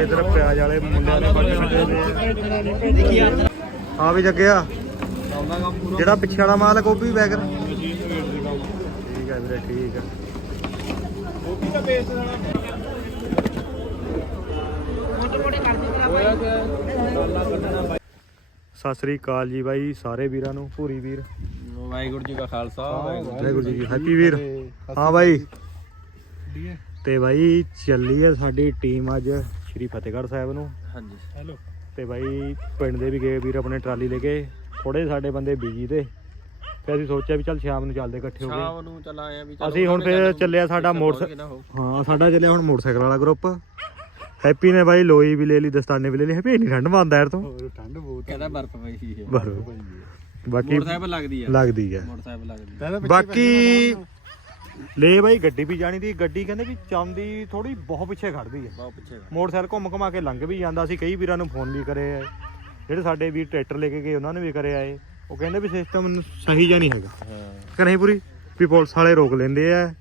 ਬਾਈ ਇਧਰ ਪਿਆਜ਼ ਵਾਲੇ ਮੁੰਡਿਆਂ ਨੇ ਬਾਕੀ ਛੱਡੇ ਨੇ। ਹਾਂ ਵੀ ਜੱਗਿਆ ਜਿਹੜਾ ਪਿੱਛੇ ਵਾਲਾ ਮਾਲ ਹੈ ਗੋਭੀ ਬੈਗਰ। ਠੀਕ ਹੈ ਵੀਰੇ ਠੀਕ ਹੈ ਸਤਿ ਸ੍ਰੀ ਅਕਾਲ ਜੀ ਬਾਈ ਸਾਰੇ ਵੀਰਾਂ ਨੂੰ ਭੂਰੀ ਵੀਰ। ਵਾਹਿਗੁਰੂ ਜੀ ਕਾ ਖਾਲਸਾ ਵਾਹਿਗੁਰੂ ਜੀ ਹੈਪੀ ਵੀਰ। ਹਾਂ ਬਾਈ। ਤੇ ਬਾਈ ਚੱਲੀ ਹੈ ਸਾਡੀ ਟੀਮ ਅੱਜ। ਸ਼੍ਰੀ ਫਤਿਹਗੜ੍ਹ ਸਾਹਿਬ ਨੂੰ। ਹਾਂਜੀ। ਹੈਲੋ। ਤੇ ਬਾਈ ਪਿੰਡ ਦੇ ਵੀ ਗਏ ਵੀਰ ਆਪਣੇ ਟਰਾਲੀ ਲੈ ਕੇ। ਥੋੜੇ ਸਾਡੇ ਬੰਦੇ ਬਿਜ਼ੀ ਤੇ। ਤੇ ਅਸੀਂ ਸੋਚਿਆ ਵੀ ਚੱਲ ਸ਼ਾਮ ਨੂੰ ਚੱਲਦੇ ਇਕੱਠੇ ਹੋ ਕੇ। ਸ਼ਾਮ ਨੂੰ ਚਲਾ ਆਇਆ ਵੀ ਚਲੋ ਅਸੀਂ ਹੁਣ ਉਹਨਾਂ ਨੇ ਫਿਰ ਗੱਲ ਚੱਲਿਆ ਸਾਡਾ ਨਾ ਹੋ। ਹਾਂ ਸਾਡਾ ਚੱਲਿਆ ਹੁਣ ਮੋਟਰਸਾਈਕਲ ਵਾਲਾ ਗਰੁੱਪ ਹੈਪੀ ਨੇ ਬਾਈ ਲੋਈ ਵੀ ਲੈ ਲਈ ਦਸਤਾਨੇ ਵੀ ਲੈ ਲਈ ਹੈਪੀ ਇੰਨੀ ਠੰਡ ਮੰਨਦਾ ਯਾਰ ਤੂੰ। ਠੰਡ ਬਹੁਤ ਕਹਿੰਦਾ ਬਰਫ ਪਈ ਸੀ ਇਹ ਬਾਕੀ ਮੋਟਰਸਾਈਕਲ ਲੱਗਦੀ ਆ। ਲੱਗਦੀ ਹੈ ਮੋਟਰਸਾਈਕਲ ਲੱਗਦੀ ਬਾਕੀ ਲੈ ਬਾਈ ਗੱਡੀ ਵੀ ਜਾਣੀ ਦੀ ਗੱਡੀ ਕਹਿੰਦੇ ਵੀ ਚਾਂਦੀ ਥੋੜੀ ਬਹੁਤ ਪਿੱਛੇ ਖੜਦੀ ਹੈ। ਬਹੁਤ ਪਿੱਛੇ ਮੋਟਰਸਾਈਕਲ ਘੁੰਮ ਘੁਮਾ ਕੇ ਲੰਘ ਵੀ ਜਾਂਦਾ ਸੀ ਕਈ ਵੀਰਾਂ ਨੂੰ ਫੋਨ ਵੀ ਕਰੇ ਆ ਜਿਹੜੇ ਸਾਡੇ ਵੀਰ ਟਰੈਕਟਰ ਲੈ ਕੇ ਗਏ ਉਹਨਾਂ ਨੇ ਵੀ ਕਰਿਆ ਏ ਉਹ ਕਹਿੰਦੇ ਵੀ ਸਿਸਟਮ ਸਹੀ ਜਾਂ ਨਹੀਂ ਹੈਗਾ। ਕਿ ਨਹੀਂ ਪੂਰੀ ਵੀ ਪੁਲਿਸ ਵਾਲੇ ਰੋਕ ਲੈਂਦੇ ਆ।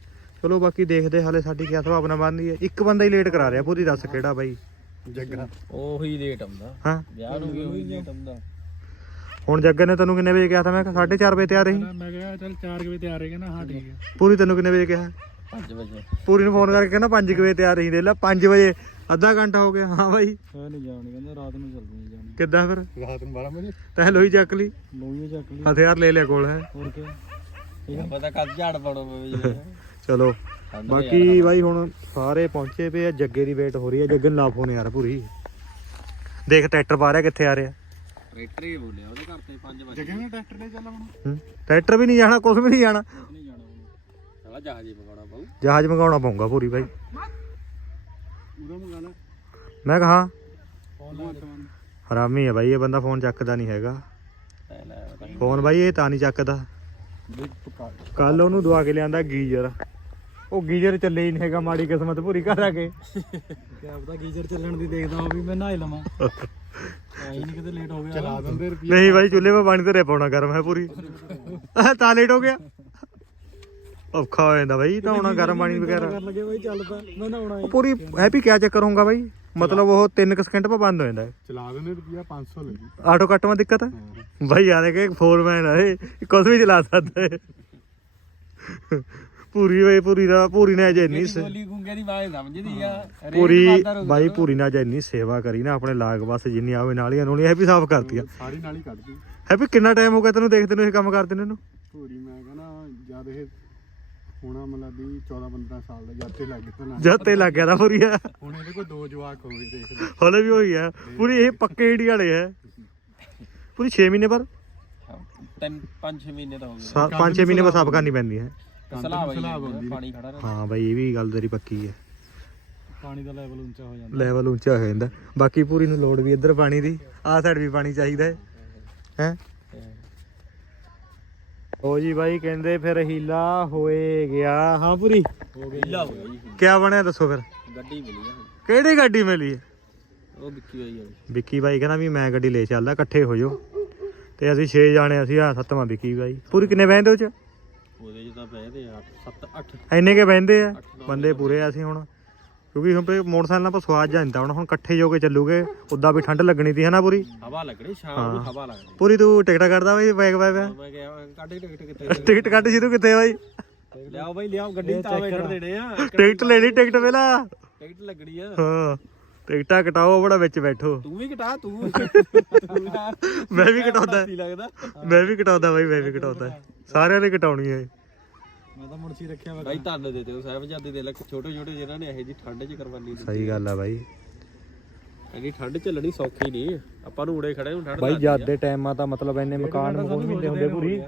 ਚਲੋ ਬਾਕੀ ਦੇਖਦੇ ਹਾਲੇ ਸਾਡੀ ਕੀ ਸੁਭਾਵਨਾ ਬਣਦੀ ਹੈ। ਇੱਕ ਬੰਦਾ ਹੀ ਲੇਟ ਕਰਾ ਰਿਹਾ ਪੂਰੀ ਦੱਸ ਕਿਹੜਾ ਬਾਈ? ਜੱਗਾ ਉਹੀ ਲੇਟ ਆਉਂਦਾ। ਹਾਂ। ਵਿਆਹ ਨੂੰ ਵੀ ਉਹੀ ਲੇਟ ਆਉਂਦਾ। ਹੁਣ ਜੱਗੇ ਨੇ ਤੈਨੂੰ ਕਿੰਨੇ ਵਜੇ ਕਿਹਾ ਤਾਂ ਮੈਂ ਕਿਹਾ 4:30 ਵਜੇ ਤਿਆਰ ਰਹੀ? ਮੈਂ ਕਿਹਾ ਚੱਲ 4 ਵਜੇ ਤਿਆਰ ਹੈਗਾ ਨਾ ਹਾਂ ਠੀਕ ਹੈ। ਪੂਰੀ ਤੈਨੂੰ ਕਿੰਨੇ ਵਜੇ ਕਿਹਾ? 5 ਵਜੇ। ਪੂਰੀ ਨੂੰ ਫੋਨ ਕਰਕੇ ਕਹਿੰਦਾ 5 ਵਜੇ ਤਿਆਰ ਰਹੀ ਦੇ ਲੈ 5 ਵਜੇ ਅੱਧਾ ਘੰਟਾ ਹੋ ਗਿਆ ਹਾਂ ਬਾਈ। ਹਾਂ ਨਹੀਂ ਜਾਣ ਕਹਿੰਦਾ ਰਾਤ ਨੂੰ ਚੱਲਦੀ ਨਹੀਂ ਜਾਣੀ। ਕਿੱਦਾਂ ਫਿਰ? ਰਾਤ ਨੂੰ 12 ਵਜੇ। ਤੈਂ ਲੋਈ ਚੱਕ ਲਈ। ਲੋਈਏ ਚੱਕ ਲਈ। ਹਥਿਆਰ ਲੈ ਲਿਆ ਕੋਲ ਹੈ। ਹੋਰ ਕੀ? ਇਹ ਪਤਾ ਕਦ ਝਾੜ ਪਾਉਣਾ ਪਵੇ ਜੀ। ਚਲੋ ਬਾਕੀ ਬਾਈ ਹੁਣ ਸਾਰੇ ਪਹੁੰਚੇ ਪਏ ਆ ਜੱਗੇ ਦੀ ਵੇਟ ਹੋ ਰਹੀ ਹੈ ਜੱਗੇ ਨੂੰ ਲਾ ਫੋਨ ਯਾਰ ਪੂਰੀ। ਦੇਖ ਟਰੈਕਟਰ ਪਾ ਰਿਹਾ ਕਿੱਥੇ ਆ ਰਿਹਾ। ਟਰੈਕਟਰ ਹੀ ਬੋਲਿਆ ਉਹਦੇ ਘਰ ਤੇ 5 ਵਜੇ ਜੱਗੇ ਨੇ ਟਰੈਕਟਰ ਲੈ ਚੱਲ ਹੁਣ ਹੂੰ? ਟਰੈਕਟਰ ਵੀ ਨਹੀਂ ਜਾਣਾ ਕੁਝ ਵੀ ਨਹੀਂ ਜਾਣਾ। ਨਹੀਂ ਜਾਣਾ ਉਹਨੇ। ਸਾਲਾ ਜਹਾਜ਼ ਹੀ ਪਕਾਉਣਾ ਪਊ। ਜਹਾਜ਼ ਮੰਗਾਉਣਾ ਪਊਗਾ ਪੂਰੀ ਬਾਈ। ਉਹਦਾ ਮੰਗਾ ਲਾ। ਮੈਂ ਕਹਾ ਫੋਨ ਹਰਾਮੀ ਹੈ ਬਾਈ ਇਹ ਬੰਦਾ ਫੋਨ ਚੱਕਦਾ ਨਹੀਂ ਹੈਗਾ। ਲੈ ਲੈ। ਫੋਨ ਬਾਈ ਇਹ ਤਾਂ ਨਹੀਂ ਚੱਕਦਾ। ਕੱਲ ਉਹਨੂੰ ਦਵਾ ਕੇ ਲਿਆਂਦਾ ਗੀਜ਼ਰ। ਉਹ ਗੀਜ਼ਰ ਚੱਲੇ ਹੀ ਨਹੀਂ ਹੈਗਾ ਮਾੜੀ ਕਿਸਮਤ ਪੂਰੀ ਕਰ ਆ ਕੇ। ਕਿਆ ਪਤਾ ਗੀਜ਼ਰ ਚੱਲਣ ਦੀ ਦੇਖਦਾ ਹਾਂ ਵੀ ਮੈਂ ਨਹਾਈ ਲਵਾਂ। ਆਈ ਨਹੀਂ ਕਿਤੇ ਲੇਟ ਹੋ ਗਿਆ। ਚਲਾ ਦਿੰਦੇ ਰੁਪਏ ਨਹੀਂ ਬਾਈ ਚੁੱਲ੍ਹੇ 'ਤੇ ਪਾਣੀ ਧਰੇ ਪਾਉਣਾ ਗਰਮ ਹੈ ਪੂਰੀ। ਤਾਂ ਲੇਟ ਹੋ ਗਿਆ। ਔਖਾ ਹੋ ਜਾਂਦਾ ਬਾਈ ਤਾਂ ਹੁਣ ਗਰਮ ਪਾਣੀ ਵਗੈਰਾ। ਕਰਨ ਲੱਗੇ ਬਾਈ ਚੱਲ ਪਾ। ਮੈਂ ਨਹਾਉਣਾ ਉਹ ਪੂਰੀ ਹੈਪੀ ਕਿਆ ਚੱਕਰ ਹੋਊਗਾ ਬਾਈ? ਮਤਲਬ ਉਹ 3 ਸਕਿੰਟ ਪਾ ਬੰਦ ਹੋ ਜਾਂਦਾ। ਹੈ ਚਲਾ ਦਿੰਦੇ ਰੁਪਿਆ 500 ਲੱਗੀ ਆਟੋ ਕੱਟ ਮਾ ਦਿੱਕਤ? ਹੈ ਬਾਈ ਯਾਰ ਕਿ ਫੋਰਮੈਨ ਹੈ ਕੁਝ ਵੀ ਚਲਾ ਸਕਦਾ ਹੈ ਪੂਰੀ ਬਾਈ ਪੂਰੀ ਦਾ ਪੂਰੀ ਨੇ ਅਜੇ ਨਹੀਂ ਸੇ- ਗੋਲੀ ਗੁੰਗੇ ਦੀ ਆਵਾਜ਼ ਸਮਝਦੀ ਆ ਰੇਟ ਪੂਰੀ ਵੱਧਦਾ। ਬਾਈ ਪੂਰੀ ਨੇ ਅਜੇ ਇੰਨੀ ਸੇਵਾ ਕਰੀ ਨਾ ਆਪਣੇ ਲਾਗ ਬਸ ਜਿੰਨੀ ਆਵੇ ਨਾਲੀਆਂ ਨੂੰ ਹੈਪੀ ਸਾਫ਼ ਕਰਤੀਆਂ ਸਾਰੀ ਨਾਲ ਹੀ ਕੱਢਦੀ ਹੈਪੀ ਕਿੰਨਾ ਟਾਈਮ ਹੋ ਗਿਆ ਤੈਨੂੰ ਦੇਖਦੇ ਨੂੰ ਇਹ ਕੰਮ ਕਰਦੇ ਨੂੰ ਇਹਨੂੰ? ਪੂਰੀ ਮੈਂ ਕਹਿੰਦਾ ਜਦ ਇਹ ਹੋਣਾ ਮਤਲਬ ਵੀ 14 15 ਸਾਲ ਦਾ ਜਦ ਤੇ ਲੱਗ ਗਿਆ ਨਾ। ਜਦ ਤੇ ਲੱਗ ਗਿਆ ਤਾਂ ਪੂਰੀ ਆ। ਹੁਣ ਇਹਦੇ ਕੋਲ ਦੋ ਜਵਾਕ ਹੋ ਗਏ ਦੇਖ ਲੈ। ਹਲੇ ਵੀ ਹੋਈ ਆ। ਪੂਰੀ ਇਹ ਪੱਕੇ ਇੰਡੀਆ ਵਾਲੇ ਆ। ਪੂਰੀ 6 ਮਹੀਨੇ ਹਾਂ, ਤਿੰਨ ਪੰਜ ਛੇ ਮਹੀਨੇ ਤਾਂ ਹੋ ਗਏ। 5-6 ਮਹੀਨੇ ਬਾਅਦ ਸਾਫ਼ ਕਰਨੀ ਪੈਂਦੀ ਹੈ। ਬਈ ਪਾਣੀ ਖੜਾ ਰਹਿੰਦਾ। ਹਾਂ ਬਾਈ ਇਹ ਵੀ ਗੱਲ ਤੇਰੀ ਪੱਕੀ ਹੈ। ਪਾਣੀ ਦਾ ਲੈਵਲ ਉੱਚਾ ਹੋ ਜਾਂਦਾ। ਲੈਵਲ ਉੱਚਾ ਹੋ ਜਾਂਦਾ। ਬਾਕੀ ਪੂਰੀ ਨੂੰ ਲੋੜ ਵੀ ਇੱਧਰ ਪਾਣੀ ਦੀ ਆਹ ਸਾਈਡ ਵੀ ਪਾਣੀ ਚਾਹੀਦਾ ਹੈ। ਹੈ? ਉਹ ਜੀ ਬਾਈ ਕਹਿੰਦੇ ਫਿਰ ਹੀਲਾ ਹੋਏ ਗਿਆ। ਹਾਂ ਪੂਰੀ? ਹੋ ਗਈ ਲਾ ਹੋ ਗਿਆ ਜੀ ਕਿਆ ਬਣਿਆ ਦੱਸੋ ਫਿਰ? ਗੱਡੀ ਮਿਲੀ ਆ। ਕਿਹੜੀ ਗੱਡੀ ਮਿਲੀ ਹੈ? ਉਹ ਵਿਕੀ ਹੋਈ ਆ ਜੀ। ਵਿੱਕੀ ਬਾਈ ਕਹਿੰਦਾ ਵੀ ਮੈਂ ਗੱਡੀ ਲੈ ਚੱਲਦਾ ਇਕੱਠੇ ਹੋ ਜਾਓ। ਤੇ ਅਸੀਂ 6 ਜਾਣੇ ਅਸੀਂ ਆ ਸੱਤਵਾਂ ਵਿੱਕੀ ਬਾਈ। ਪੂਰੀ ਕਿੰਨੇ ਬਹਿੰਦੇ ਉਹ ਚ? ਉਹਦੇ ਚ ਤਾਂ ਪਏ ਤੇ 8 7 8 ਇੰਨੇ ਕੇ ਬਹਿੰਦੇ ਆ? ਬੰਦੇ ਪੂਰੇ ਆ ਅਸੀਂ ਹੁਣ। ਕਿਉਂਕਿ ਹੁਣ ਪੇ ਮੋਟਰਸਾਈਕਲ ਨਾਲ ਆਪਾਂ ਸਵਾਦ ਜਾਂਦਾ ਹੁਣ ਹੁਣ ਇਕੱਠੇ ਜੋ ਕੇ ਚੱਲੂਗੇ ਉਦਾਂ ਵੀ ਠੰਡ ਲੱਗਣੀ ਸੀ ਹਨਾ ਪੂਰੀ? ਹਵਾ ਲੱਗਣੀ ਸ਼ਾਮ ਨੂੰ ਹਵਾ ਲੱਗਣੀ। ਪੂਰੀ ਤੂੰ ਟਿਕਟਾਂ ਕੱਢਦਾ ਬਾਈ ਬੈਗ? ਪਿਆ ਮੈਂ ਕਿਹਾ ਕੱਢ ਟਿਕਟ ਕਿੱਥੇ ਟਿਕਟ ਕੱਢ ਸ਼ੁਰੂ ਕਿੱਥੇ ਬਾਈ? ਲਿਆਓ ਬਾਈ ਲਿਆਓ ਗੱਡੀ ਤਾਂ ਆਵੇ ਦੇਣੇ ਆ ਟਿਕਟ ਲੈਣੀ ਟਿਕਟ ਪਹਿਲਾਂ ਟਿਕਟ ਲੱਗਣੀ ਆ। ਹਾਂ। ਟਿਕਟਾਂ ਕਟਾਓ ਬੜਾ ਵਿੱਚ ਬੈਠੋ। ਤੂੰ ਵੀ ਘਟਾ ਤੂੰ ਮੈਂ ਵੀ ਕਟਾਉਂਦਾ। ਨਹੀਂ ਲੱਗਦਾ। ਮੈਂ ਵੀ ਕਟਾਉਂਦਾ ਬਾਈ ਮੈਂ ਵੀ ਕਟਾਉਂਦਾ। ਸਾਰਿਆਂ ਨੇ ਕਟਾਉਣੀ ਹੈ ਮੈਂ ਤਾਂ ਮੁਰਸੀ ਰੱਖਿਆ ਵਾ। ਬਾਈ ਧੰਨ ਦੇ ਤੇ ਸਾਹਿਬਜ਼ਾਦੇ ਦੇ ਲੱਕ ਛੋਟੇ ਛੋਟੇ ਜਿਨ੍ਹਾਂ ਨੇ ਇਹੋ ਜੀ ਠੰਡ 'ਚ ਕਰਵਾਨੀ ਸੀ ਸਹੀ ਗੱਲ ਆ ਬਾਈ। ਇੰਨੀ ਠੰਡ ਚੱਲਣੀ ਸੌਖੀ ਨਹੀਂ। ਆਪਾਂ ਨੂੰ ਉੜੇ ਖੜੇ ਨੂੰ ਠੰਡ ਬਾਈ ਜਦ ਦੇ ਟਾਈਮਾਂ ਤਾਂ ਮਤਲਬ ਇੰਨੇ ਮਕਾਨ ਵੀ ਨਹੀਂ ਹੁੰਦੇ ਪੂਰੀ।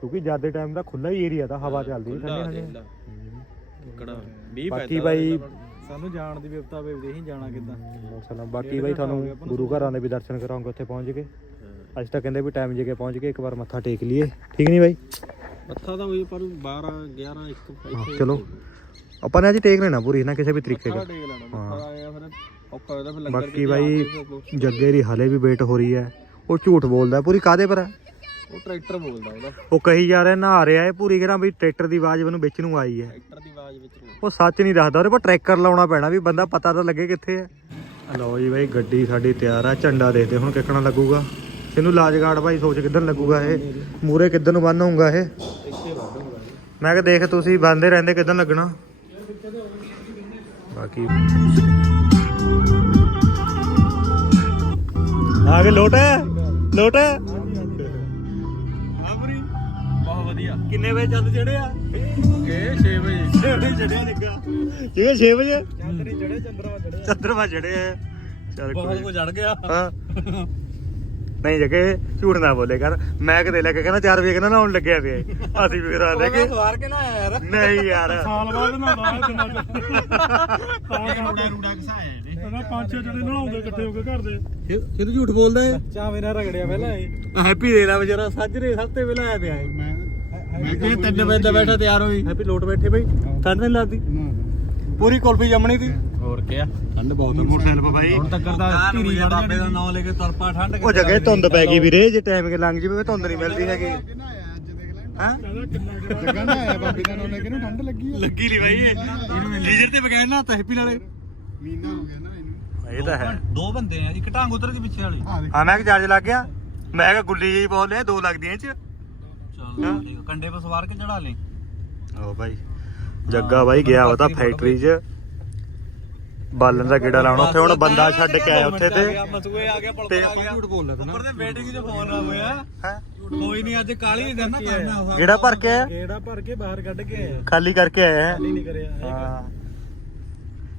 ਕਿਉਂਕਿ ਜਦ ਦੇ ਟਾਈਮ ਦਾ ਖੁੱਲਾ ਹੀ ਏਰੀਆ ਤਾਂ ਹਵਾ ਚੱਲਦੀ ਠੰਡੇ ਠੰਡੇ ਦੇ ਬਾਕੀ ਬਾਈ ਸਾਨੂੰ ਜਾਣ ਦੀ ਵਿਵਸਥਾ ਵੇਖਦੇ ਹੀ ਜਾਣਾ ਕਿੱਦਾਂ। ਬਾਕੀ ਬਾਈ ਤੁਹਾਨੂੰ ਗੁਰੂ ਘਰਾਂ ਦੇ ਵੀ ਦਰਸ਼ਨ ਕਰਾਉਂਗੇ ਉੱਥੇ ਪਹੁੰਚ ਕੇ। ਅੱਜ ਤਾਂ ਕਹਿੰਦੇ ਵੀ ਟਾਈਮ ਜੇ ਕੇ ਪਹੁੰਚ ਕੇ ਇੱਕ ਵਾਰ ਮੱਥਾ ਟੇਕ ਲਈਏ। ਠੀਕ ਨਹੀਂ ਬਾਈ? ਮੱਥਾ ਤਾਂ ਹੋਈ ਪਰ 12 11 1 ਇੱਥੇ ਚਲੋ। ਆਪਾਂ ਨੇ ਅੱਜ ਟੇਕ ਲੈਣਾ ਪੂਰੀ ਨਾ ਕਿਸੇ ਵੀ ਤਰੀਕੇ ਦਾ ਬਾਕੀ ਬਾਈ ਜੱਗੇ ਦੀ ਹਲੇ ਵੀ ਵੇਟ ਹੋ ਰਹੀ ਹੈ। ਉਹ ਝੂਠ ਬੋਲਦਾ ਪੂਰੀ ਕਾਦੇ ਪਰ ਹੈ? ਉਹ ਟਰੈਕਟਰ ਬੋਲਦਾ ਉਹਦਾ। ਉਹ ਕਹੀ ਜਾ ਰਿਹਾ ਨਹਾ ਰਿਹਾ ਹੈ ਪੂਰੀ ਕਿਹੜਾ ਵੀ ਟਰੈਕਟਰ ਦੀ ਆਵਾਜ਼ ਮੈਨੂੰ ਵਿੱਚ ਨੂੰ ਆਈ ਹੈ। ਟਰੈਕਟਰ ਦੀ ਆਵਾਜ਼ ਵਿੱਚ ਨੂੰ। ਉਹ ਸੱਚ ਨਹੀਂ ਦੱਸਦਾ ਉਹਦੇ ਪਰ ਟਰੈਕਰ ਲਾਉਣਾ ਪੈਣਾ ਵੀ ਬੰਦਾ ਪਤਾ ਤਾਂ ਲੱਗੇ ਕਿੱਥੇ ਹੈ। ਲਓ ਜੀ ਬਾਈ ਗੱਡੀ ਸਾਡੀ ਤਿਆਰ ਆ ਝੰਡਾ ਦੇਖਦੇ ਹੁਣ ਕਿੱਕਣਾ ਲੱਗੂਗਾ। ਇਹਨੂੰ ਲਾਜਗਾੜ ਭਾਈ ਸੋਚ ਕਿੱਧਰ ਲੱਗੂਗਾ ਇਹ? ਮੂਰੇ ਕਿੱਧਰ ਨੂੰ ਬੰਨ ਹੋਊਗਾ ਇਹ? ਮੈਂ ਕਿਹਾ ਦੇਖ ਤੁਸੀਂ ਬੰਦੇ ਰਹਿੰਦੇ ਕਿੱਧਰ ਲੱਗਣਾ। ਬਾਕੀ ਆ ਗਏ ਲੋਟ ਲੋਟ। ਵਧੀਆ। ਕਿੰਨੇ ਵਜੇ ਚੱਲ ਚੜੇ ਆ? ਓਕੇ 6 ਵਜੇ। ਛੇੜੇ ਚੜਿਆ ਨਿੱਗਾ ਠੀਕ 6 ਵਜੇ? ਚੰਦਰੀ ਚੜੇ ਚੰਦਰਮਾ ਚੜੇ ਚੰਦਰਮਾ ਚੜੇ ਆ ਚੱਲ ਕੋਈ ਬਹੁਤ ਕੁ ਚੜ ਗਿਆ। ਹਾਂ। ਨਹੀਂ ਜਗੇ ਝੂਠ ਨਾ ਬੋਲੇ ਕਰ। ਮੈਂ ਕਿਤੇ ਲੈ ਕੇ ਕਹਿੰਦਾ 4 ਵਜੇ ਕਹਿੰਦਾ ਨਹਾਉਣ ਲੱਗਿਆ ਪਿਆ। ਅਸੀਂ ਵੀ ਰਾ ਲੈ ਕੇ। ਸਵਾਰ ਕੇ ਨਾ ਆਇਆ ਯਾਰ। ਨਹੀਂ ਯਾਰ। ਸਾਲ ਬਾਅਦ ਨਹਾਉਂਦਾ ਹੈ ਦਿਨਾਂ ਚ ਰੂੜਾ ਰੂੜਾ ਘਸਾਇਆ ਇਹਨੇ। ਪੰਜ ਛੇ ਜਣੇ ਨਹਾਉਂਦੇ ਇਕੱਠੇ ਹੋ ਕੇ ਘਰ ਦੇ। ਕਿਹਨੂੰ ਝੂਠ ਬੋਲਦਾ ਏ ਚਾ ਮੇਰਾ ਰਗੜਿਆ ਪਹਿਲਾਂ ਇਹ ਹੈਪੀ ਦੇ ਲਾ ਵਿਚਾਰਾ ਸਾਜਰੇ ਸੱਤੇ ਵੇਲੇ ਆਇਆ ਪਿਆ ਏ। ਮੈਂ ਕਿਹਾ ਤਿੰਨ ਵਜੇ ਦਾ ਬੈਠਾ ਤਿਆਰ ਹੋਈ। ਹੈਪੀ ਲੋਟ ਬੈਠੇ ਬਈ। ਠੰਡ ਨਹੀਂ ਲੱਗਦੀ? ਪੂਰੀ ਕੁਲਫੀ ਜੰਮਣੀ ਦੀ ਹੋਰ ਕੀ ਆ? ਠੰਡ ਬਹੁਤ ਮੋਟਰਸਾਈਕਲ ਪਾ ਬਾਈ। ਹੁਣ ਤੱਕ ਦਾ ਧੀਰੀ ਵੜ ਬਾਬੇ ਦਾ ਨਾਮ ਲੈ ਕੇ ਤੁਰਪਾ ਠੰਡ ਉਹ ਜਗੇ ਧੁੰਦ ਪੈ ਗਈ ਵੀਰੇ ਜੇ ਟਾਈਮ ਕੇ ਲੰਘ ਜਵੇ ਧੁੰਦ ਨਹੀਂ ਮਿਲਦੀ ਹੈਗੀ। ਹਾਂ? ਜਗ੍ਹਾ ਨਾ ਆਇਆ ਬਾਬੇ ਦਾ ਨਾਮ ਲੈ ਕੇ ਨਾ ਠੰਡ ਲੱਗੀ ਲੱਗੀ ਨਹੀਂ ਬਾਈ। ਲੀਜਰ ਤੇ ਬਗੈਰ ਨਾ ਤਾਂ ਹੈਪੀ ਨਾਲੇ। ਮਹੀਨਾ ਹੋ ਗਿਆ ਨਾ ਇਹਨੂੰ। ਇਹ ਤਾਂ ਹੈ। ਦੋ ਬੰਦੇ ਆ ਇੱਕ ਢਾਂਗ ਉਤਰ ਕੇ ਪਿੱਛੇ ਵਾਲੀ। ਹਾਂ ਮੈਂ ਕਿ ਚਾਰਜ ਲੱਗ ਗਿਆ। ਮੈਂ ਕਿਹਾ ਗੁੱਲੀ ਜਿਹੀ ਬੋਲ ਲਿਆ ਦੋ ਲੱਗਦੀਆਂ ਇਹ ਚ। ਕੰਡੇ 'ਤੇ ਸਵਾਰ ਕੇ ਚੜਾ ਲੈ। ਓ ਬਾਈ ਜੱਗਾ ਬਾਈ ਗਿਆ ਵਾ ਤਾਂ ਫੈਕਟਰੀ 'ਚ। ਬਾਲਣ ਦਾ ਗੇੜਾ ਲਾਉਣਾ ਉੱਥੇ ਹੁਣ ਬੰਦਾ ਛੱਡ ਕੇ ਆਇਆ ਉੱਥੇ ਤੇ। ਮਸੂਏ ਆ ਗਿਆ ਤੇ- ਪਲਪਲ ਆ ਗਿਆ। ਝੂਠ ਬੋਲਦਾ ਤੂੰ ਉੱਪਰ ਤੇ ਵੇਟਿੰਗ 'ਚ ਫੋਨ ਆ ਹੋਇਆ। ਹੈਂ? ਕੋਈ ਨਹੀਂ ਅੱਜ ਕਾਲੀ ਦਿਨ ਨਾ ਕਰਨਾ ਗੇੜਾ ਭਰ ਕੇ ਆਇਆ? ਗੇੜਾ ਭਰ ਕੇ ਬਾਹਰ ਕੱਢ ਕੇ ਆਇਆ। ਖਾਲੀ ਕਰਕੇ ਆਇਆ ਹੈ? ਖਾਲੀ ਨਹੀਂ ਕਰਿਆ। ਹਾਂ।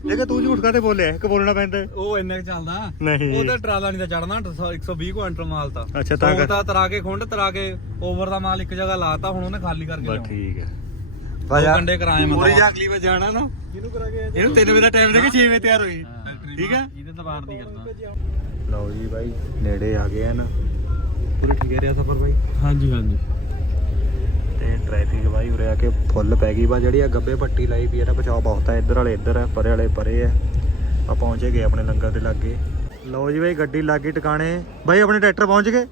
ਦੇਖੇ ਤੂੰ ਝੂਠ ਕਾਤੇ ਬੋਲਿਆ? ਕਿ ਬੋਲਣਾ ਪੈਂਦਾ ਉਹ ਇੰਨੇ ਕੁ ਚੱਲਦਾ। ਨਹੀਂ। ਉਹ ਤਾਂ ਟਰਾਲਾ ਨਹੀਂ ਤਾਂ ਚੜਨਾ 120 ਕੁਇੰਟਲ ਮਾਲ ਤਾਂ। ਅੱਛਾ, ਤਾਂ ਉਹ ਕਰ- ਤਾਂ ਤਰਾ ਕੇ ਖੁੰਡ ਤਰਾ ਕੇ ਓਵਰ ਦਾ ਮਾਲ ਇੱਕ ਜਗ੍ਹਾ ਲਾਤਾ ਹੁਣ ਉਹਨੇ ਖਾਲੀ ਕਰਕੇ ਬਸ ਲਿਆਉਣਾ। ਠੀਕ ਹੈ। ਦੋ ਕੰਡੇ ਕਰਾਏ ਮੈਂ ਪੂਰੀ ਤਾਂ। ਅਗਲੀ ਵਾਰ ਜਾਣਾ ਨਾ। ਕਿਹਨੂੰ ਕਰਾ ਕੇ ਇਹਨੂੰ 3 ਵਜੇ ਦਾ ਟਾਈਮ ਦੇ ਕੇ 6 ਵਜੇ ਤਿਆਰ ਹੋਈ। ਠੀਕ ਹੈ? ਇਹਦੇ ਤਾਂ ਬਾਹਰ ਨਹੀਂ ਕਰਦਾ। ਲਓ ਜੀ ਬਾਈ ਨੇੜੇ ਆ ਗਏ ਹਨ। ਪੂਰੀ ਠੀਕ ਰਿਹਾ ਸਫਰ ਬਾਈ? ਹਾਂਜੀ ਹਾਂਜੀ। ਤੇ ਟ੍ਰੈਫਿਕ ਬਾਈ ਉਰੇ ਆ ਕੇ ਫੁੱਲ ਪੈ ਗਈ। ਬਾ ਜਿਹੜੀ ਆ ਗੱਬੇ ਪੱਟੀ ਲਾਈ ਵੀ ਇਹਦਾ ਬਚਾਅ ਬਹੁਤ ਆ ਇੱਧਰ ਵਾਲੇ ਇੱਧਰ ਆ ਪਰੇ ਵਾਲੇ ਪਰੇ ਆ। ਆ ਪਹੁੰਚੇ ਗਏ ਆਪਣੇ ਲੰਗਰ ਦੇ ਲਾਗੇ। ਲਓ ਜੀ ਬਾਈ ਗੱਡੀ ਲੱਗੀ ਟਿਕਾਣੇ। ਬਾਈ ਆਪਣੇ ਟਰੈਕਟਰ ਪਹੁੰਚ ਗਏ?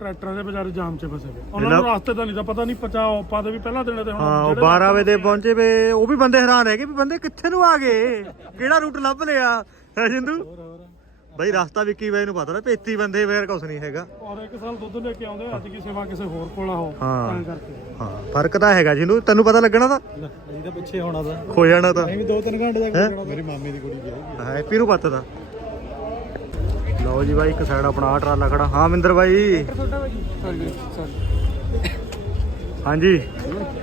ਟਰੈਕਟਰਾਂ ਦੇ ਵਿਚਾਰੇ ਜਾਮ 'ਚ ਫਸੇ ਗਏ ਉਹਨਾਂ ਨੂੰ ਰਸਤੇ ਤਾਂ ਨਹੀਂ ਤਾਂ ਪਤਾ ਨਹੀਂ ਪਚਾ ਆਪਾਂ ਦੇ ਵੀ ਪਹਿਲਾਂ ਦਿਨ ਤੇ ਹਾਂ ਉਹ 12 ਵਜੇ ਦੇ ਪਹੁੰਚੇ ਵੇ ਉਹ ਵੀ ਬੰਦੇ ਹੈਰਾਨ ਹੈਗੇ ਵੀ ਬੰਦੇ ਕਿੱਥੇ ਨੂੰ ਆ ਗਏ? ਕਿਹੜਾ ਰੂਟ ਲੱਭ ਲਿਆ? ਹੈ ਜਿੰਦੂ? ਬਾਈ ਰਸਤਾ ਵਿੱਕੀ ਬਾਈ ਨੂੰ ਪਤਾ ਨਾ 35 ਬੰਦੇ ਵੇਰ ਕੁਛ ਨਹੀਂ ਹੈਗਾ। ਔਰ ਇੱਕ ਸਾਲ ਦੁੱਧ ਲੈ ਕੇ ਆਉਂਦੇ ਅੱਜ ਕੀ ਸੇਵਾ ਕਿਸੇ ਹੋਰ ਕੋਲ ਹਾਂ। ਤਾਂ ਕਰਕੇ। ਹਾਂ ਫ਼ਰਕ ਤਾਂ ਹੈਗਾ ਜਿੰਦੂ ਤੈਨੂੰ ਪਤਾ ਲੱਗਣਾ ਤਾਂ? ਲੈ, ਅਸੀਂ ਤਾਂ ਪਿੱਛੇ ਹੋਣਾ ਤਾਂ। ਖੋ ਜਾਣਾ ਤਾਂ। ਵੀ 2-3 ਘੰਟੇ ਜਾ ਕੇ ਹੈਂ? ਜਾਣਾ ਮੇਰੀ ਮਾਮੇ ਦੀ ਕੁੜੀ ਵਿਆਹੀ ਹੈਪੀ ਨੂੰ ਪਤਾ ਤਾਂ। ਲਓ ਜੀ ਬਾਈ ਇੱਕ ਸਾਈਡ ਆਪਣਾ ਆਹ ਟਰਾਲਾ ਖੜਾ। ਹਾਂ ਮਿੰਦਰ ਬਾਈ। ਹਾਂਜੀ।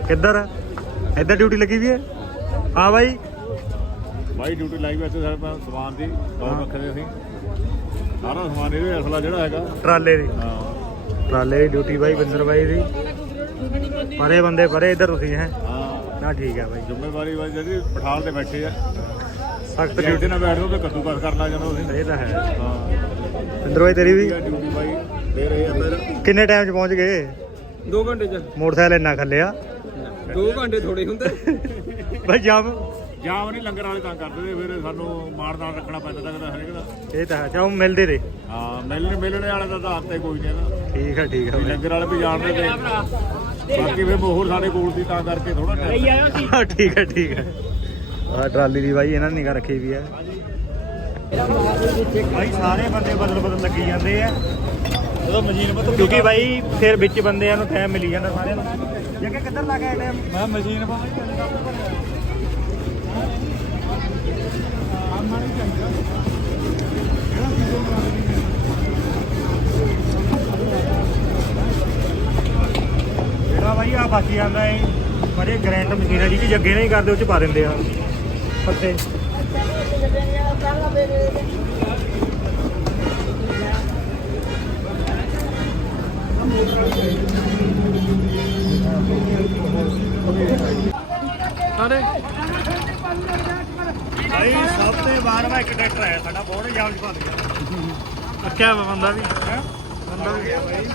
ਕਿੱਧਰ ਇੱਧਰ ਡਿਊਟੀ ਲੱਗੀ ਵੀ ਹੈ? ਹਾਂ ਬਾਈ। ਬਾਈ ਡਿਊਟੀ ਲਾਈ ਵੈਸੇ ਸਾਡੇ ਕੋਲ ਸਮਾਨ ਦੀ ਦੋ ਰੱਖਦੇ ਅਸੀਂ ਸਾਰਾ ਸਮਾਨ ਇਹਦੇ ਅਸਲਾ ਜਿਹੜਾ ਹੈਗਾ। ਟਰਾਲੇ ਦੀ। ਹਾਂ। ਟਰਾਲੇ ਦੀ ਡਿਊਟੀ ਬਾਈ ਬਿੰਦਰ ਬਾਈ ਦੀ। ਪਰੇ ਬੰਦੇ ਪਰੇ ਇੱਧਰ ਤੁਸੀਂ ਹੈ। ਹਾਂ। ਨਾ ਠੀਕ ਹੈ ਬਾਈ। ਜ਼ਿੰਮੇਵਾਰੀ ਵਾਲੀ ਜਿਹੜੀ ਪਠਾਲ ਤੇ ਬੈਠੇ ਆ। ਸਖਤ ਡਿਊਟੀ ਇੱਥੇ ਨਾ ਬੈਠ ਤੇ ਕੱਦੂਕਸ ਕਰਨ ਲੱਗ ਜਾਂਦਾ ਤੁਸੀਂ। ਇਹ ਤਾਂ ਹੈ। ਹਾਂ। ਬਿੰਦਰ ਬਾਈ ਤੇਰੀ ਵੀ? ਡਿਊਟੀ ਬਾਈ। ਦੇ ਰਹੇ ਆ ਫਿਰ। ਕਿੰਨੇ ਟਾਈਮ 'ਚ ਪਹੁੰਚ ਗਏ? 2 ਘੰਟੇ ਚ। ਮੋਟਰਸਾਈਕਲ ਇੰਨਾ ਖੱਲਿਆ। 2 ਘੰਟੇ ਥੋੜੇ ਹੁੰਦੇ। ਬਾਈ ਜਾਮ। ਜਾਮ ਨਹੀਂ ਲੰਗਰ ਵਾਲੇ ਤਾਂ ਕਰਦੇ ਤੇ ਫਿਰ ਸਾਨੂੰ ਮਾਰ ਨਾਲ ਰੱਖਣਾ ਪੈਂਦਾ ਲੱਗਦਾ ਹਰੇਕ ਦਾ। ਇਹ ਤਾਂ ਹੈ ਚਾਹ ਮਿਲਦੇ ਦੇ ਹਾਂ ਮਿਲਣ ਮਿਲਣੇ ਵਾਲੇ ਦਾ ਤਾਂ ਤੇ ਕੋਈ ਨਹੀਂ ਹੈਗਾ। ਠੀਕ ਹੈ ਠੀਕ ਹੈ ਵੀ ਲੰਗਰ ਵਾਲੇ ਵੀ ਜਾਣਦੇ ਤੇ ਬਾਕੀ ਫਿਰ ਮੋਹਰ ਸਾਡੇ ਕੋਲ ਦੀ ਤਾਂ ਕਰਕੇ ਥੋੜਾ ਟਾਈਮ ਹਾਂ, ਠੀਕ ਹੈ ਠੀਕ ਹੈ ਆ ਟਰਾਲੀ ਦੀ ਬਾਈ ਇਹਨਾਂ ਨੇ ਨਿਗਾ ਰੱਖੀ ਵੀ ਹੈ ਬਾਈ ਸਾਰੇ ਬੰਦੇ ਬਦਲ ਬਦਲ ਲੱਗੀ ਜਾਂਦੇ ਆ। ਜਦੋਂ ਮਸ਼ੀਨ ਪਤਾ ਕਿਉਂਕਿ ਬਾਈ ਫਿਰ ਵਿੱਚ ਬੰਦਿਆਂ ਨੂੰ ਟਾਈਮ ਮਿਲੀ ਜਾਂਦਾ ਸਾਰਿਆਂ ਨੂੰ। ਜੱਗੇ ਕਿੱਧਰ ਲੱਗ ਟਾਈਮ ਮੈਂ ਮਸ਼ੀਨ ਹੀ ਕਿੰਨੇ ਕੰਮ ਭਰਿਆ ਜਿਹੜਾ ਬਾਈ ਆ ਬਾਕੀ ਜਾਂਦਾ ਏ ਪਰ ਇਹ ਗ੍ਰੈਂਡ ਮਸ਼ੀਨ ਹੈ ਜਿਹੜੀ ਜੱਗੇ ਨਹੀਂ ਕਰਦੇ ਉਹ ਚ ਪਾ ਦਿੰਦੇ ਆ। ਪੱਤੇ। ਸਾਰੇ? ਭਾਈ ਸਭ ਤੋਂ ਬਾਰਵਾ ਇੱਕ ਟਰੈਕਟਰ ਆਇਆ ਸਾਡਾ ਬਹੁਤ ਜਾਮ ਚ ਫਸ ਗਿਆ। ਅੱਕਿਆ ਵਾ ਬੰਦਾ ਵੀ। ਬੰਦਾ ਵੀ ਗਿਆ ਬਾਈ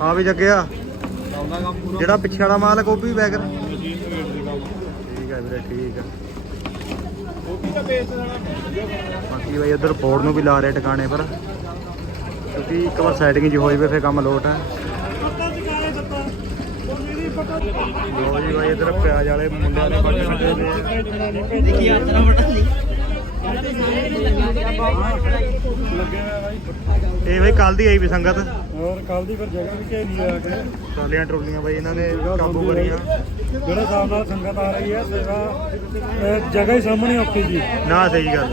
ਹਾਂ ਵੀ ਜੱਗਿਆ ਜਿਹੜਾ ਪਿੱਛੇ ਵਾਲਾ ਮਾਲ ਹੈ ਗੋਭੀ ਬੈਗਰ ਠੀਕ ਹੈ ਵੀਰੇ ਠੀਕ ਹੈ ਬਾਕੀ ਬਾਈ ਉਧਰ ਬੋਰਡ ਨੂੰ ਵੀ ਲਾ ਰਹੇ ਟਿਕਾਣੇ ਪਰ। ਕਿਉਂਕਿ ਇੱਕ ਵਾਰ ਸੈਟਿੰਗ ਜੀ ਹੋਈ ਵੇ ਫੇ ਕੰਮ ਲੋਟ ਹੈ। ਲੋ ਜੀ ਬਾਈ ਇਧਰ ਪਿਆਜ਼ ਵਾਲੇ ਮੁੰਡਿਆਂ ਨੇ ਬੱਟੇ ਛੱਡੇ ਨੇ ਇਹ ਬਈ ਕੱਲ ਦੀ ਆਈ ਵੀ ਸੰਗਤ। ਹੋਰ ਕੱਲ ਦੀ ਫਿਰ ਜਗ੍ਹਾ ਵੀ ਘੇਰੀ ਲਿਆ ਕੇ। ਟਰਾਲੀਆਂ ਟਰੋਲੀਆਂ ਬਾਈ ਇਹਨਾਂ ਨੇ ਕਾਬੂ ਕਰੀਆਂ ਜਿਹੜੇ ਹਿਸਾਬ ਨਾਲ ਸੰਗਤ ਆ ਰਹੀ ਹੈ ਸੇਵਾ ਜਗ੍ਹਾ ਹੀ ਸਾਹਮਣੇ ਔਖੀ ਜੀ। ਨਾ ਸਹੀ ਗੱਲ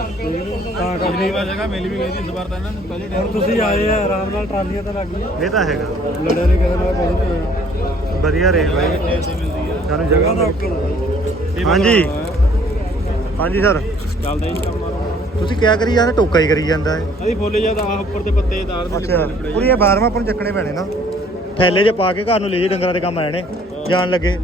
ਤਾਂ ਕਰਕੇ। ਵਾਰ ਜਗ੍ਹਾ ਮਿਲ ਵੀ ਗਈ ਸੀ ਇਸ ਵਾਰ ਤਾਂ ਇਹਨਾਂ ਨੂੰ ਪਹਿਲੇ ਹੁਣ ਤੁਸੀਂ ਆਏ ਆ ਆਰਾਮ ਨਾਲ ਟਰਾਲੀਆਂ ਤਾਂ ਲੱਗ ਗਈਆਂ। ਇਹ ਤਾਂ ਹੈਗਾ। ਲੜਿਆ ਨਹੀਂ ਕਿਸੇ ਨਾਲ ਹੋਇਆ। ਵਧੀਆ ਰਹੇ ਬਾਈ ਸਾਨੂੰ ਜਗ੍ਹਾ ਦਾ ਹਾਂਜੀ। ਹਾਂਜੀ ਸਰ। ਚੱਲਦਾ ਹੀ ਕੰਮ। ਤੁਸੀਂ ਕਿਆ ਕਰੀ ਜਾਂਦੇ? ਟੋਕਾ ਹੀ ਕਰੀ ਜਾਂਦਾ ਹੈ ਅਸੀਂ ਫੁੱਲ ਜ਼ਿਆਦਾ ਆਹ ਉੱਪਰ ਤੇ ਪੱਤੇ ਤਾਰ ਦੇ ਅੱਛਾ ਪੂਰੀ ਇਹ 12ਵਾਂ ਆਪਾਂ ਨੂੰ ਚੱਕਣੇ ਪੈਣੇ ਨਾ। ਥੈਲੇ 'ਚ ਪਾ ਕੇ ਘਰ ਨੂੰ ਲੈ ਜੇ ਡੰਗਰਾਂ ਦੇ ਕੰਮ ਆ ਜਾਣੇ ਜਾਣ ਲੱਗੇ।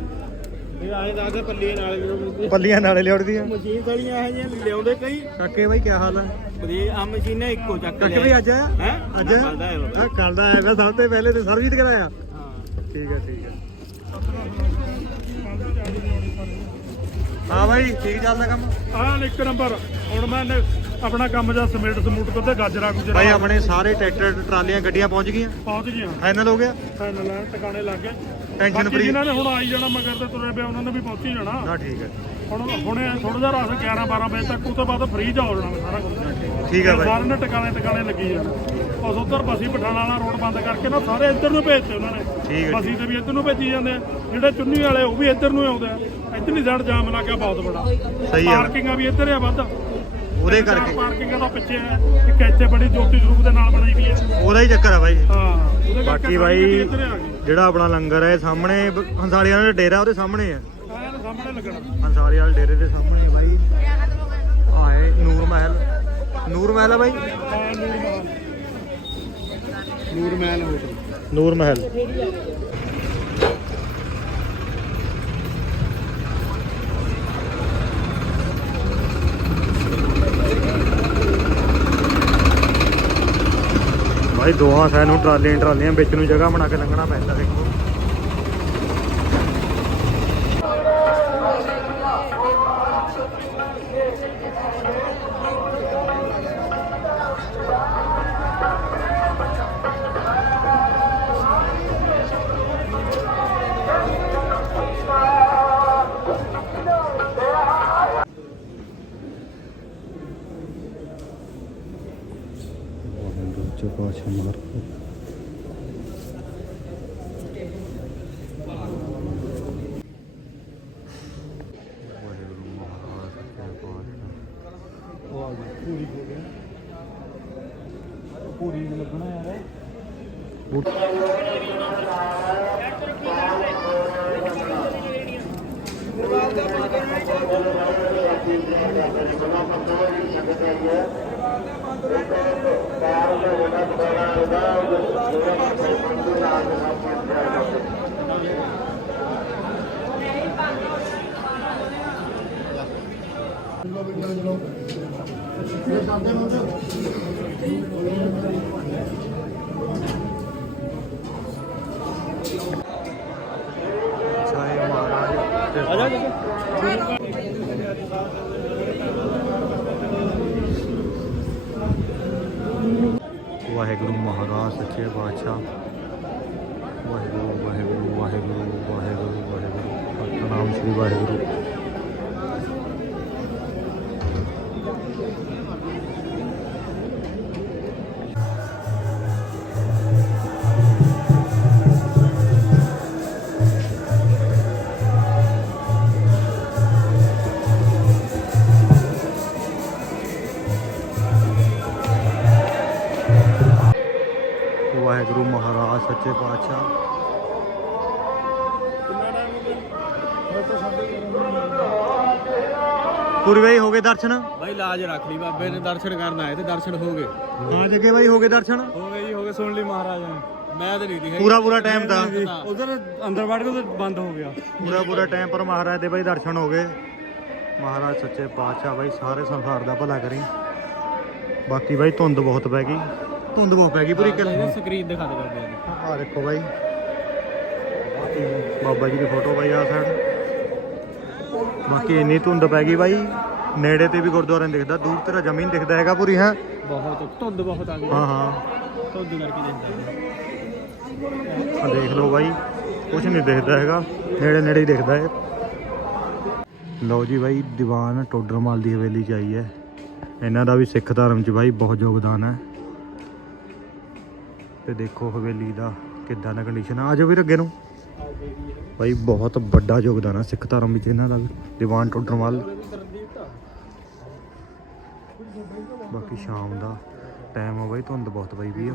ਆਏ ਪੱਲੀਆਂ ਨਾਲ ਜਦੋਂ ਪੱਲੀਆਂ ਨਾਲੇ ਮਸ਼ੀਨ ਵਾਲੀਆਂ ਇਹ ਜਿਹੀਆਂ ਲਿਆਉਂਦੇ ਕਈ। ਕਾਕੇ ਬਾਈ ਕੀ ਹਾਲ ਹੈ ਵਧੀਆ ਆ ਮਸ਼ੀਨਾਂ ਇੱਕੋ ਚੱਕ ਕਾਕੇ ਬਾਈ ਅੱਜ ਹੈ? ਅੱਜ ਹੈ। ਆ ਕੱਲਦਾ ਆਇਆ ਮੈਂ ਸਭ ਤੋਂ ਪਹਿਲੇ ਤੇ ਸਰਵਿਸ ਕਰਾਇਆ। ਹਾਂ। ਠੀਕ ਹੈ ਠੀਕ ਹੈ ਹਾਂ ਬਾਈ ਠੀਕ ਚੱਲਦਾ ਕੰਮ? ਆਹ ਇੱਕ ਨੰਬਰ। ਹੁਣ ਮੈਂ ਆਪਣਾ ਕੰਮ ਜਾਂ ਸਮੇਟ ਸਮੂਟ ਕਰਦੇ ਗਾਜਰਾ ਗੁਜਰਾ ਬਾਈ ਆਪਣੇ ਸਾਰੇ ਟਰੈਕਟਰ ਟਰਾਲੀਆਂ ਗੱਡੀਆਂ ਪਹੁੰਚ ਗਈਆਂ? ਪਹੁੰਚ ਗਈਆਂ। ਫਾਈਨਲ ਹੋ ਗਿਆ? ਫਾਈਨਲ ਆ ਟਿਕਾਣੇ ਲੱਗ ਗਏ। ਟੈਨਸ਼ਨ ਫਰੀ ਜਿਨ੍ਹਾਂ ਨੇ ਹੁਣ ਆਈ ਜਾਣਾ ਮਗਰ ਤੇ ਤੁਰੇ ਪਿਆ ਉਹਨਾਂ ਨੇ ਵੀ ਪਹੁੰਚੀ ਜਾਣਾ। ਨਾ ਠੀਕ ਹੈ। ਹੁਣ ਹੁਣੇ ਥੋੜਾ ਜਿਹਾ ਰਾਤ 11 12 ਵਜੇ ਤੱਕ ਉਸ ਤੋਂ ਬਾਅਦ ਫ੍ਰੀ ਜਾ ਹੋ ਜਾਣਾ ਸਾਰਾ ਕੁਝ ਠੀਕ ਹੈ ਬਾਈ ਸਾਰਿਆਂ ਨੇ ਟਿਕਾਣੇ ਟਿਕਾਣੇ ਲੱਗੀ ਜਾਣਾ। ਉਸ ਉੱਧਰ ਬਸੀ ਪਠਾਣਾ ਵਾਲਾ ਰੋਡ ਬੰਦ ਕਰਕੇ ਨਾ ਸਾਰੇ ਇੱਧਰ ਨੂੰ ਭੇਜਤੇ ਉਹਨਾਂ ਨੇ। ਠੀਕ ਹੈ ਬਸੀ ਤੇ ਵੀ ਇੱਧਰ ਨੂੰ ਭੇਜੀ ਜਾਂਦੇ ਆ। ਜਿਹੜੇ ਚੁੰਨੀ ਵਾਲੇ ਉਹ ਵੀ ਇੱਧਰ ਨੂੰ ਆਉਂਦੇ ਆ। ਇੱਧਰਲੀ ਸਾਈਡ ਜਾਮ ਲੱਗ ਬਹੁਤ ਬੜਾ। ਸਹੀ ਹੈ। ਪਾਰਕਿੰਗਾਂ ਵੀ ਇੱਧਰ ਆ ਵੱਧ। ਉਹਦੇ ਕਰਕੇ। ਪਾਰਕਿੰਗਾਂ ਦਾ ਪਿੱਛੇ ਹੈ। ਇੱਕ ਇੱਥੇ ਬੜੀ ਜੋਤੀ ਸਰੂਪ ਦੇ ਨਾਲ ਬਣਾਈ ਵੀ ਹੈ। ਉਹਦਾ ਹੀ ਚੱਕਰ ਹੈ ਬਾਈ। ਹਾਂ ਉਹਦੇ ਬਾਕੀ ਬਾਈ ਆ ਜਿਹੜਾ ਆਪਣਾ ਲੰਗਰ ਹੈ ਸਾਹਮਣੇ ਹੰਸਾਲੀ ਵਾਲੇ ਦਾ ਡੇਰਾ ਉਹਦੇ ਸਾਹਮਣੇ ਹੈ। ਸਾਹਮਣੇ ਲੱਗਣਾ। ਹੰਸਾਲੀ ਵਾਲੇ ਡੇਰੇ ਦੇ ਸਾਹਮਣੇ ਬਾਈ। ਆਏ ਨੂਰ ਮਹਿਲ। ਨੂਰ ਮਹਿਲ ਹੈ ਬਾਈ? ਨੂਰ ਮਹਿਲ। ਨੂਰ ਮਹਿਲ ਹੋਟਲ ਨੂਰ ਮਹਿਲ। ਭਾਈ ਦੋਹਾਂ ਸਾਈਡ ਨੂੰ ਟਰਾਲੀਆਂ ਟਰਾਲੀਆਂ ਵਿੱਚ ਨੂੰ ਜਗ੍ਹਾ ਬਣਾ ਕੇ ਲੰਘਣਾ ਪੈਂਦਾ ਦੇਖੋ। ਪੂਰੀ ਲੱਗਣਾ ਯਾਰ ਜੈ ਮਹਾਰਾਜ ਆ ਜਾ ਵਾਹਿਗੁਰੂ ਮਹਾਰਾਜ ਸੱਚੇ ਪਾਤਸ਼ਾਹ ਵਾਹਿਗੁਰੂ ਵਾਹਿਗੁਰੂ ਵਾਹਿਗੁਰੂ ਵਾਹਿਗੁਰੂ ਵਾਹਿਗੁਰੂ ਸਤਨਾਮ ਸ੍ਰੀ ਵਾਹਿਗੁਰੂ ਵਾਹਿਗੁਰੂ ਪੂਰੀ ਬਾਈ ਹੋ ਗਏ ਦਰਸ਼ਨ? ਬਾਈ ਲਾਜ ਰੱਖ ਲਈ ਬਾਬੇ ਨੇ ਦਰਸ਼ਨ ਕਰਨ ਆਏ ਤੇ ਦਰਸ਼ਨ ਹੋ ਗਏ। ਹਾਂ ਜੱਗੇ ਬਾਈ ਹੋ ਗਏ ਦਰਸ਼ਨ? ਹੋ ਗਏ ਜੀ ਹੋ ਗਏ ਸੁਣ ਲਈ ਮਹਾਰਾਜ ਨੇ। ਮੈਂ ਤੇ ਨਹੀਂ ਦੀ ਪੂਰਾ ਪੂਰਾ ਟਾਈਮ ਤਾਂ। ਉਧਰ ਅੰਦਰ ਵੜ ਕੇ ਉਧਰ ਬੰਦ ਹੋ ਗਿਆ। ਪੂਰਾ ਪੂਰਾ ਟਾਈਮ ਪਰ ਮਹਾਰਾਜ ਦੇ ਬਾਈ ਦਰਸ਼ਨ ਹੋ ਗਏ। ਮਹਾਰਾਜ ਸੱਚੇ ਪਾਤਸ਼ਾਹ ਬਾਈ ਸਾਰੇ ਸੰਸਾਰ ਦਾ ਭਲਾ ਕਰੀ। ਬਾਕੀ ਬਾਈ ਧੁੰਦ ਬਹੁਤ ਪੈ ਗਈ। ਧੁੰਦ ਬਹੁਤ ਪੈ ਗਈ ਪੂਰੀ ਇਹਦੀ ਸਕਰੀਨ ਦਿਖਾ ਦੇ ਬਾਬੇ ਦੀ। ਆ ਦੇਖੋ ਬਾਈ। ਬਾਬਾ ਜੀ ਦੀ ਫੋਟੋ ਬਾਈ ਆ ਸਾਈਡ ਬਾਕੀ ਇੰਨੀ ਧੁੰਦ ਪੈ ਗਈ ਬਾਈ। ਨੇੜੇ ਤੇ ਵੀ ਗੁਰਦੁਆਰਾ ਨਹੀਂ ਦਿਖਦਾ ਦੂਰ ਤੇਰਾ ਜ਼ਮੀਨ ਦਿਖਦਾ ਹੈਗਾ ਪੂਰੀ ਹੈ? ਬਹੁਤ ਧੁੰਦ ਬਹੁਤ ਆ ਗਈ। ਹਾਂ ਹਾਂ। ਧੁੰਦ ਕਰਕੇ ਦਿਖਦਾ ਆ ਦੇਖ ਲਓ ਬਾਈ ਕੁਝ ਨਹੀਂ ਦਿਖਦਾ ਹੈਗਾ ਨੇੜੇ ਨੇੜੇ ਹੀ ਦਿਖਦਾ ਹੈ ਲਓ ਜੀ ਬਾਈ ਦੀਵਾਨ ਟੋਡਰਮਲ ਦੀ ਹਵੇਲੀ ਚ ਆਈ ਹੈ। ਇਹਨਾਂ ਦਾ ਵੀ ਸਿੱਖ ਧਰਮ ਚ ਬਾਈ ਬਹੁਤ ਯੋਗਦਾਨ ਹੈ। ਤੇ ਦੇਖੋ ਹਵੇਲੀ ਦਾ ਕਿੱਦਾਂ ਦਾ ਕੰਡੀਸ਼ਨ ਆ। ਆਜੋ ਵੀਰ ਅੱਗੇ ਨੂੰ। ਬਾਈ ਬਹੁਤ ਵੱਡਾ ਯੋਗਦਾਨ ਹੈ ਸਿੱਖ ਧਰਮ ਵਿੱਚ ਇਹਨਾਂ ਦਾ ਵੀ, ਦੀਵਾਨ ਟੋਡਰਮਲ ਬਾਕੀ ਸ਼ਾਮ ਦਾ ਟਾਈਮ ਆ ਬਾਈ, ਧੁੰਦ ਬਹੁਤ ਪਈ ਵੀ ਆ।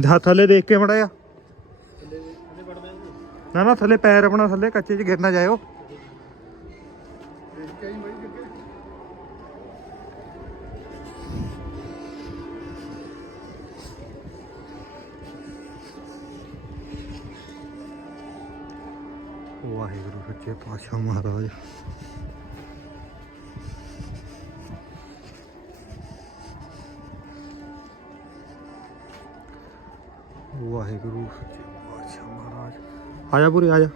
ਜਾ ਥੱਲੇ ਦੇਖ ਕੇ ਮੜਾ ਆ ਨਾ ਨਾ, ਥੱਲੇ ਪੈਰ ਆਪਣਾ ਥੱਲੇ, ਕੱਚੇ 'ਚ ਗਿਰਨਾ ਜਾਇਓ। ਵਾਹਿਗੁਰੂ ਸੱਚੇ ਪਾਤਸ਼ਾਹ ਮਹਾਰਾਜ ਵਾਹਿਗੁਰੂ ਸੱਚੇ ਪਾਤਸ਼ਾਹ ਮਹਾਰਾਜ ਆ ਜਾ ਪੂਰੀ ਆ ਜਾ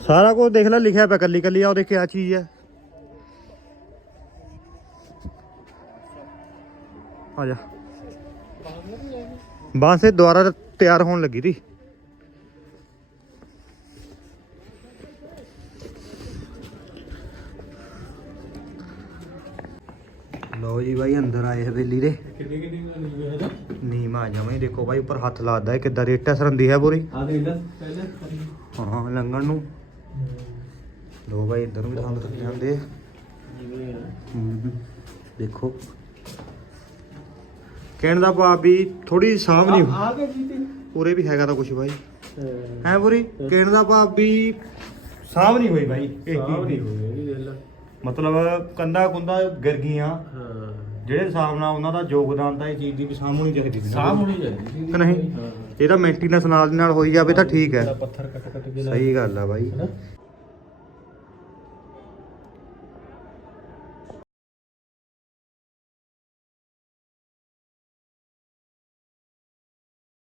ਸਾਰਾ ਕੁਝ ਦੇਖ ਲੈ ਲਿਖਿਆ ਪਿਆ ਕੱਲੀ ਕੱਲੀ ਆ ਉਹਦੇ ਕਿਆ ਚੀਜ਼ ਹੈ ਆ ਜਾ ਬਾਂਸੇ ਲਓ ਜੀ ਬਾਈ ਅੰਦਰ ਆਏ ਹਵੇਲੀ ਦੇ। ਕਿੰਨੀ ਕਿੰਨੀ ਨੀਮ ਆ ਜਾਵੇਂ ਦੇਖੋ ਬਾਈ ਉੱਪਰ ਹੱਥ ਲਾਦਾ ਹੈ ਕਿੱਦਾਂ ਰੇਟਾ ਸਰੰਦੀ ਹੈ ਪੂਰੀ। ਆ ਦੇਖ ਲੈ ਪਹਿਲੇ ਹਾਂ ਲੰਘਣ ਨੂੰ। ਲੋ ਬਾਈ ਇੱਧਰ ਵੀ ਤੁਹਾਨੂੰ ਰੱਖੇ ਹੁੰਦੇ। ਦੇਖੋ। ਕਹਿਣ ਦਾ ਭਾਵ ਵੀ ਥੋੜੀ ਸਾਂਭ ਨਹੀਂ ਆ ਕੇ ਜੀਤੀ ਪੂਰੇ ਵੀ ਹੈਗਾ ਤਾਂ ਕੁਛ ਬਾਈ। ਹੈ। ਪੂਰੀ? ਕਹਿਣ ਦਾ ਭਾਵ ਵੀ ਸਾਂਭ ਨਹੀਂ ਹੋਈ ਬਾਈ ਇਹ ਨਹੀਂ। ਹੋਈ ਹੈਗੀ ਦੇਖ ਲੈ। ਮਤਲਬ ਕੰਦਾ ਕੁੰਦਾ ਗਿਰ ਗਈਆਂ। ਹਾਂ। ਜਿਹੜੇ ਹਿਸਾਬ ਨਾਲ ਉਹਨਾਂ ਦਾ ਯੋਗਦਾਨ ਤਾਂ ਇਹ ਚੀਜ਼ ਦੀ ਵੀ ਸਾਂਭਣੀ ਚਾਹੀਦੀ ਸੀ। ਸਾਹ ਚਾਹੀਦੀ ਕਿ ਨਹੀਂ? ਹਾਂ। ਇਹ ਤਾਂ ਮੇਨਟੇਨੈਂਸ ਨਾਲ ਦੀ ਨਾਲ ਹੋਈ ਜਾਵੇ ਤਾਂ ਠੀਕ ਹੈ। ਪੱਥਰ ਕੱਟ ਕੱਟ ਕੇ ਸਹੀ ਗੱਲ ਆ ਬਾਈ। ਹੈਨਾ?